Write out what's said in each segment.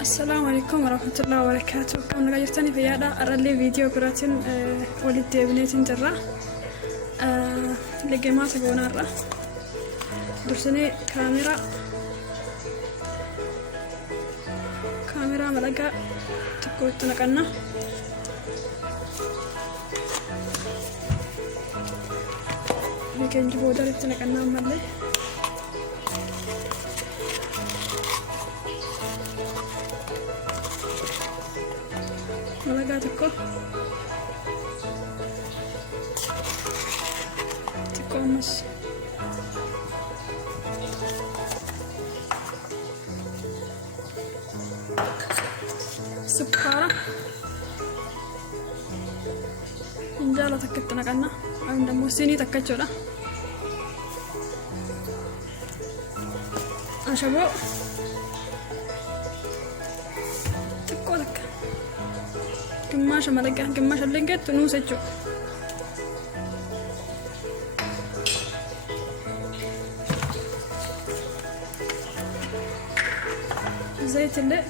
السلام عليكم ورحمة الله وبركاته. كم نجرتني في هذا أرلي فيديو كراتين ولد بنيتين جرا لجماعة جونارا برسني كاميرا ملقا تكوت تنقلنا لكن جبودة تنقلنا ملي ملقا تكو مس سكارة إنجالة تكتنا كنا عند موسيني تكتشولا أشبو تكو لك كماشة ملقا كماشة لنقت تنوسجو زيت اللي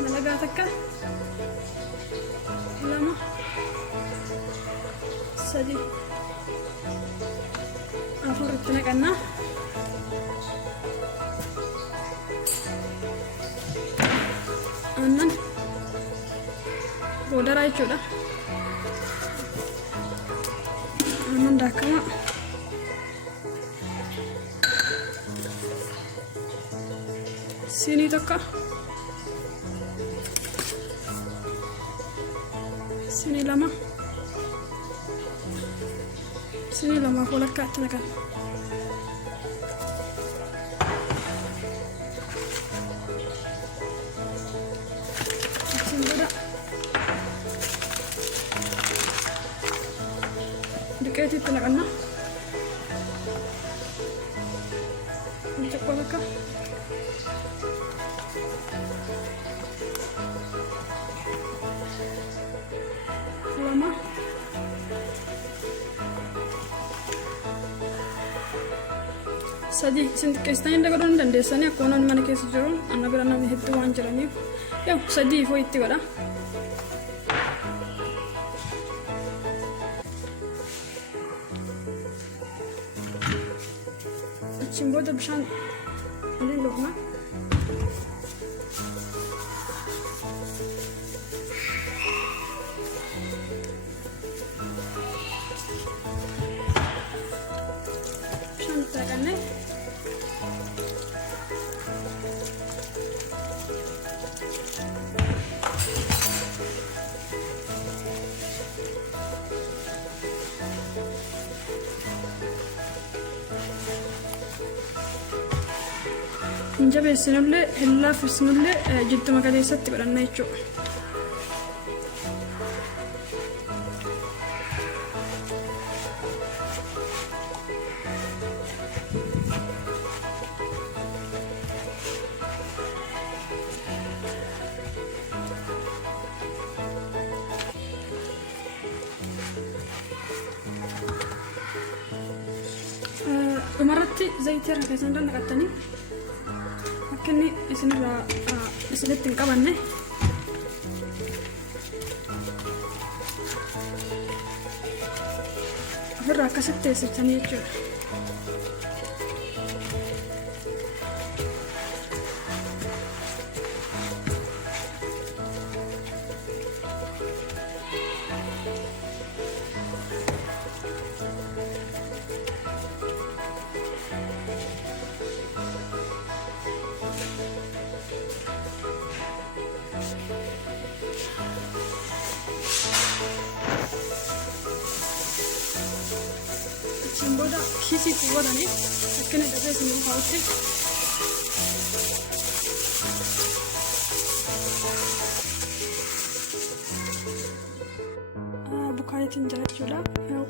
ملقاتك لما سدي أفرتنا كنا أنن بودر أي شو ده أنن داكما sini tokko sini lama walakka attana kan sini diketi attana kanna walakka lama sadi sintikestan inda godon dandesani akkonon mana keessa jiru anna bira namni hedduu waan jiraniif yaw sadii foo itti godha achiin booda bishaan waliin dhugna inja beesinulle hellaa firsinulle jidduma galeessatti godhanna jechuudha. dhumarratti zayitii irra keessan dandaqattanii akkanni isinitti hin qabanne ofirraa akkasitti teessisanii jechuudha. Boda kisi kuwa dani akkana da zai sinu hauti bukayetin jara jula yaw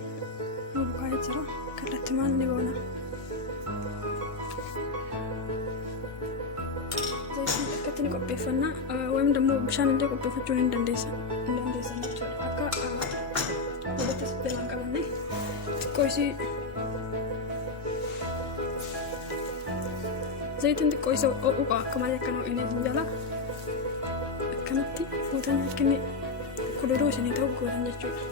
bukayet jara kadatiman ni bona zaitin akkatin qopheeffanna wayim dammo bishaan illee qopheeffachuu hin dandeessan jechuudha akka walitti sibiilaan qabanne xiqqoo isii Zayitiin xiqqoo isa oquuqa akka malee akka noo'inee jala akkanatti fuutan akka inni kululuu isinii ta'u gootan jechuudha.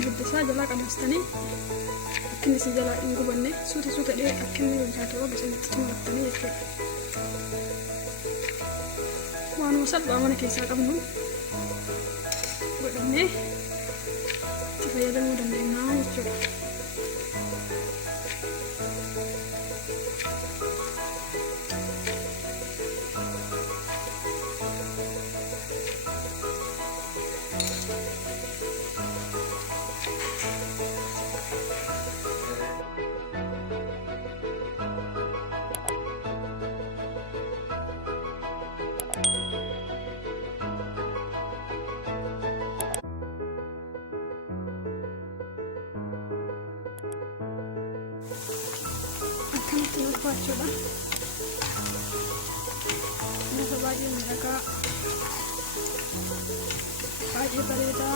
Ibiddisaa jalaa qabastanii akka inni si jalaa hin gubanne suuta dhee akka inni hojjatoo bisanitti xumurattanii jechuudha. Waanuma salphaa mana keessaa qabnu godhannee itti fayyadamuu dandeenya jechuudha. Akkanatti ulfaachuudha. Nyaata baay'ee miidhagaa, baay'ee bareedaa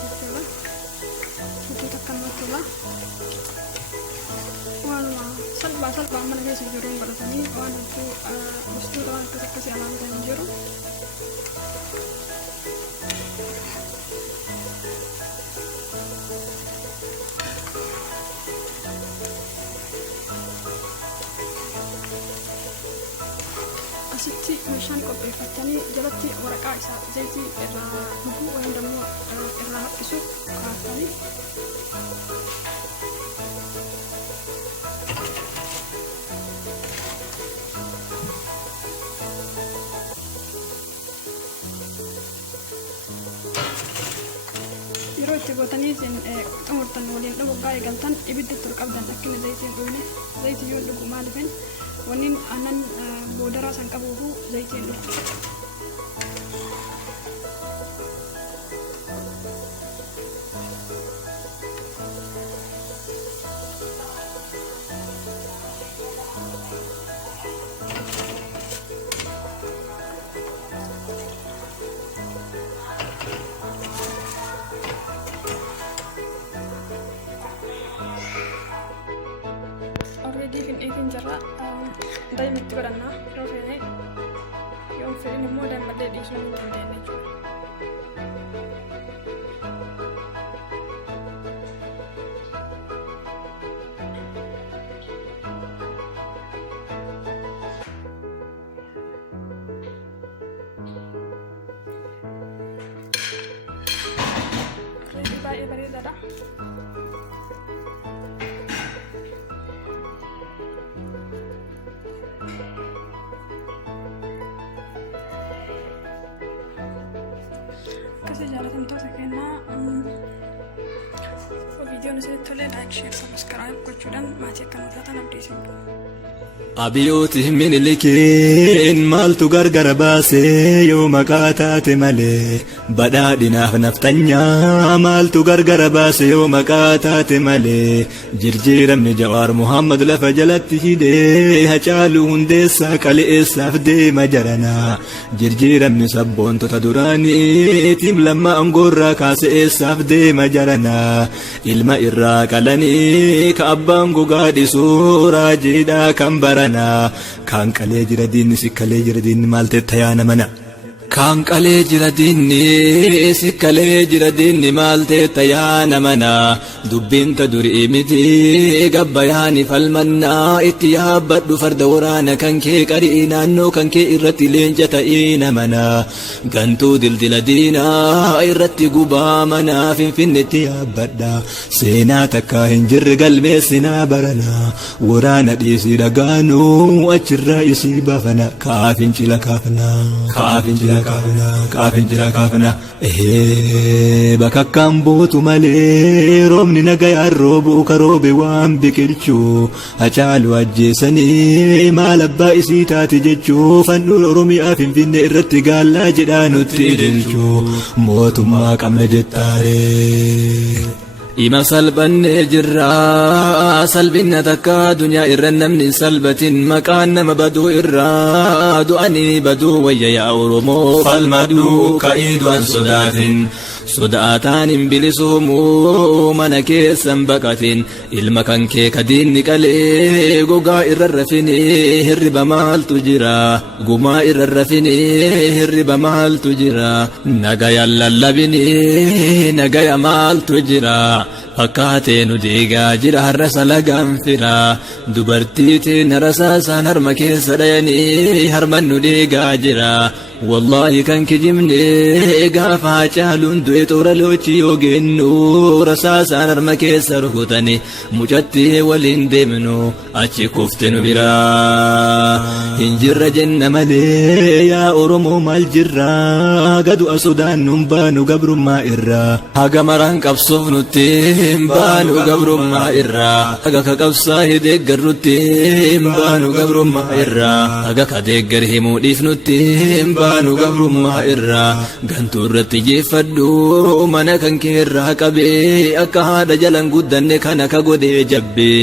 jechuudha. Wantoota akka namatti tola. Waanuma salphaa mana keessa jiruun baratanii waan hedduu gosoota waan akkasii alaamatan hin jiru. Asitti meeshaan qopheeffatanii jalatti waraqaa isaa zayitii irraa dhuguu waan dammoo irraa haphisu kaa'atanii yeroo itti gootanii isin xumurtan waliin dhuguu eegaltan ibiddatti ol qabdan akka inni zayitiin dhugne zayitii yoo dhugu maaliifin wanni aannan boodaraa san qabuufu zayitiin dhugu. Already fin'eetiin jirra. Daa'imatti godhannaa yoo feene yoo fedhin immoo daa'immallee dhiisuu hin dandeenye jechuudha. Baay'ee bareedaadha. Akkasii jaalatamtoota kennaa viidiyoon isinitti tolee laayik, sheer, sabiskiraayib gochuudhaan maatii akka nu taatan abdiisin qabu. Abiyooti minilikeen maaltu gargar baasee yoo maqaa taate malee badhaadhinaaf naftanyaa maaltu gargar baasee yoo maqaa taate malee jijjiiramni Jawaar Muhammad lafa jalatti hidhee Hacaaluu Hundeessaa qaleessaaf deema jaranaa jijjiiramni sabboontota duraaniitiif lamma aangoorraa kaaseessaaf deema jaranaa ilma irraa qalanii ka abbaan gogaa dhisuu raajiidhaa kan bara kan qalee jira diinni si qalee jira diinni maal teetta yaa namana kan qalee jira diinni si qalee jira diinni maal teetta yaa namana dubbinta durii miti gabbayaani falmannaa itti yaabbadhu farda waraana kan kee qarii naannoo kan kee irratti leenca ta'ii namana gantuu dildila diinaa irratti gubaa manaa finfinnetti yaabbadha seenaa takkaa hin jirre galmeessinaa barana waraana dhiisii dhagaanuu achirraa isii baafana kaafin cila kaafna kaafin cila jira kaafna bakakkaan bootu malee roobni nagayaan roobu ka roobe waan biqilchuu Hacaaluu ajjeesanii maal abbaa isii taati jechuu fannuun Oromiyaa Finfinnee irratti gaallaa jedhaa nutti idilchuu mootummaa qabna jettaaree. Ima salphannee jirra salphinna takka dunyaa irra namni salbatin maqaan nama baduu irra du'anii baduu wayya yaa Oromoo falmadhuu ka'ii du'an sodaatin sodaataan hin bilisuumuu mana keessan baqatin ilma kan kee kadiinni qalee gogaa irra rafinii hirriba maaltu jira gumaa irra rafinii hirriba maaltu jira nagayaan lallabinii nagaya maaltu jira fakkaatee nu deegaa jira har'a salagaan firaa dubartiitiin rasaasaan harma keessa dhayanii harman nu deegaa jira wallahi kan kijibne gaafa Hacaaluun du'e toora loochi yoo geennu rasaasaan harma keessa rukutani mucatti waliin deemnu achi kufte nu biraa hin jirra jenna malee yaa Oromoo maal jirra gadu'a sodaannuun baanu gabrummaa irraa haga maraan qabsoof nutti baanu gabrummaa irraa haga ka qabsaa deeggarrutti baanu gabrummaa irraa haga ka deeggar himuu dhiifnutti baanu gabrummaa irraa gantuu irratti jeeffadhu mana kan kee irraa qabee akka haadha jalan guddanne kana ka godhee jabbee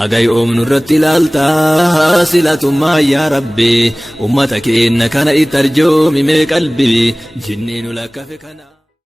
haga yoomnu irratti ilaaltaa silatummaa yaa rabbi ummata keenna kana itti arjoomimee qalbii jinniinu lakkafe kana